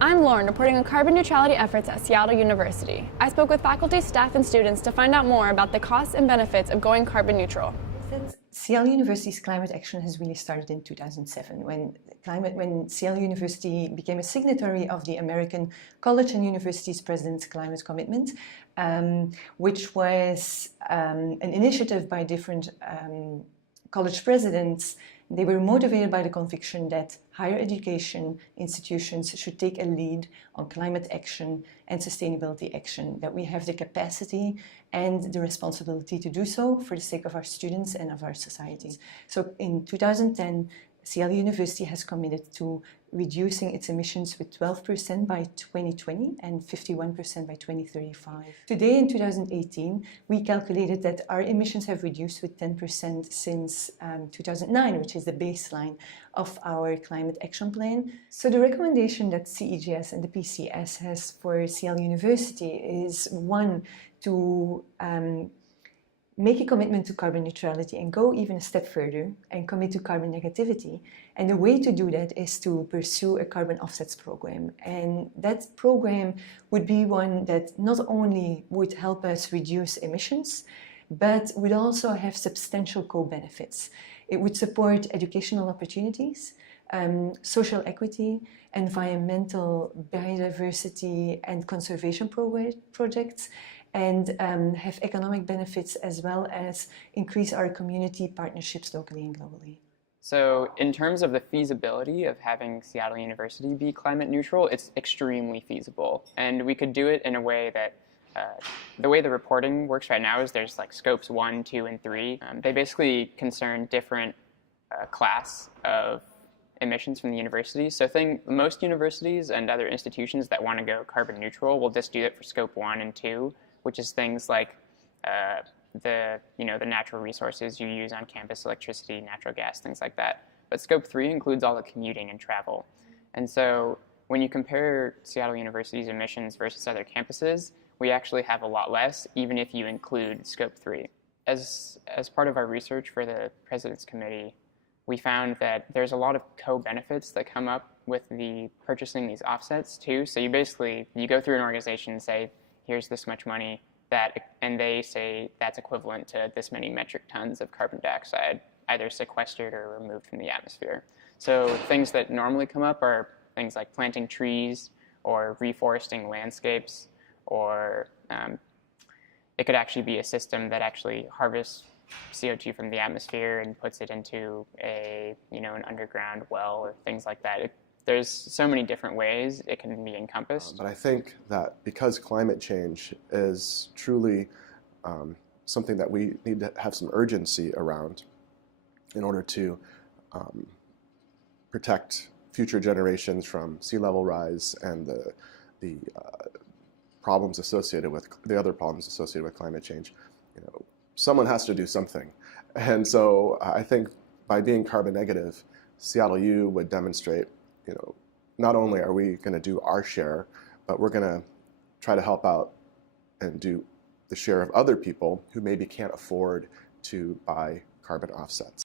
I'm Lauren, reporting on carbon neutrality efforts at Seattle University. I spoke with faculty, staff, and students to find out more about the costs and benefits of going carbon neutral. Seattle University's climate action has really started in 2007 when Seattle University became a signatory of the American College and Universities President's Climate Commitment, which was an initiative by different college presidents. They were motivated by the conviction that higher education institutions should take a lead on climate action and sustainability action, that we have the capacity and the responsibility to do so for the sake of our students and of our societies. So in 2010, Seattle University has committed to reducing its emissions with 12% by 2020 and 51% by 2035. Today, in 2018, we calculated that our emissions have reduced with 10% since 2009, which is the baseline of our climate action plan. So the recommendation that CEGS and the PCS has for Seattle University is, one, to make a commitment to carbon neutrality and go even a step further and commit to carbon negativity. And the way to do that is to pursue a carbon offsets program. And that program would be one that not only would help us reduce emissions, but would also have substantial co-benefits. It would support educational opportunities, social equity, environmental biodiversity and conservation projects, and have economic benefits as well as increase our community partnerships locally and globally. So in terms of the feasibility of having Seattle University be climate neutral, it's extremely feasible. And we could do it in a way that the way the reporting works right now is there's like scopes 1, 2, and 3. They basically concern different class of emissions from the university. So most universities and other institutions that want to go carbon neutral will just do it for scope 1 and 2, which is things like the natural resources you use on campus, electricity, natural gas, things like that. But scope 3 includes all the commuting and travel. And so when you compare Seattle University's emissions versus other campuses, we actually have a lot less, even if you include scope 3. As part of our research for the President's Committee, we found that there's a lot of co-benefits that come up with purchasing these offsets too. So you go through an organization and say, here's this much money, and they say that's equivalent to this many metric tons of carbon dioxide, either sequestered or removed from the atmosphere. So things that normally come up are things like planting trees or reforesting landscapes, or it could actually be a system that actually harvests CO2 from the atmosphere and puts it into an underground well or things like that. There's so many different ways it can be encompassed. But I think that because climate change is truly something that we need to have some urgency around in order to protect future generations from sea level rise and the problems associated with the other problems associated with climate change, someone has to do something. And so I think by being carbon negative, Seattle U would demonstrate, not only are we going to do our share, but we're going to try to help out and do the share of other people who maybe can't afford to buy carbon offsets.